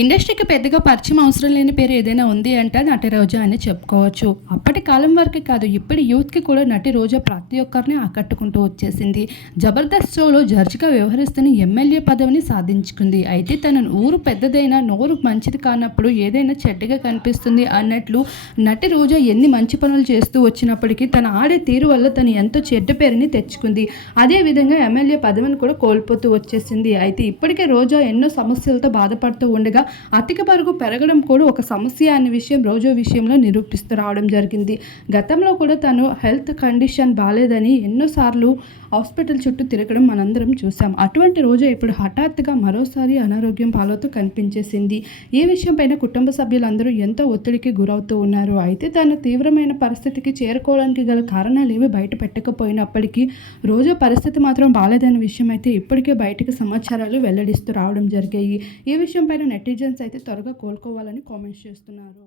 ఇండస్ట్రీకి పెద్దగా పరిచయం అవసరం లేని పేరు ఏదైనా ఉంది అంటే నటి రోజా అని చెప్పుకోవచ్చు. అప్పటి కాలం వరకే కాదు ఇప్పటి యూత్కి కూడా నటి రోజా ప్రతి ఒక్కరిని ఆకట్టుకుంటూ వచ్చేసింది. జబర్దస్త్ షోలో జడ్జిగా వ్యవహరిస్తున్న ఎమ్మెల్యే పదవిని సాధించుకుంది. అయితే తన ఊరు పెద్దదైనా నోరు మంచిది కానప్పుడు ఏదైనా చెడ్డగా కనిపిస్తుంది అన్నట్లు నటి రోజా ఎన్ని మంచి పనులు చేస్తూ వచ్చినప్పటికీ తన ఆడే తీరు వల్ల తను ఎంతో చెడ్డ పేరుని తెచ్చుకుంది. అదే విధంగా ఎమ్మెల్యే పదవిని కూడా కోల్పోతూ వచ్చేసింది. అయితే ఇప్పటికే రోజా ఎన్నో సమస్యలతో బాధపడుతూ ఉండగా అధిక బరువు పెరగడం కూడా ఒక సమస్య అనే విషయం రోజు విషయంలో నిరూపిస్తూ రావడం జరిగింది. గతంలో కూడా తను హెల్త్ కండిషన్ బాగాలేదని ఎన్నోసార్లు హాస్పిటల్ చుట్టూ తిరగడం మనందరం చూసాం అటువంటి రోజు ఇప్పుడు హఠాత్తుగా మరోసారి అనారోగ్యం పాలవుతూ కనిపించేసింది. ఈ విషయంపైన కుటుంబ సభ్యులందరూ ఎంతో ఒత్తిడికి గురవుతూ ఉన్నారు? అయితే తను తీవ్రమైన పరిస్థితికి చేరుకోవడానికి గల కారణాలు ఏవి బయట పెట్టకపోయినప్పటికీ రోజు పరిస్థితి మాత్రం బాగాలేదనే విషయం అయితే ఇప్పటికే బయటకు సమాచారాలు వెల్లడిస్తూ రావడం జరిగాయి. ఈ విషయంపైన నెట్ నెటిజన్స్ అయితే త్వరగా కోలుకోవాలని కామెంట్స్ చేస్తున్నారు.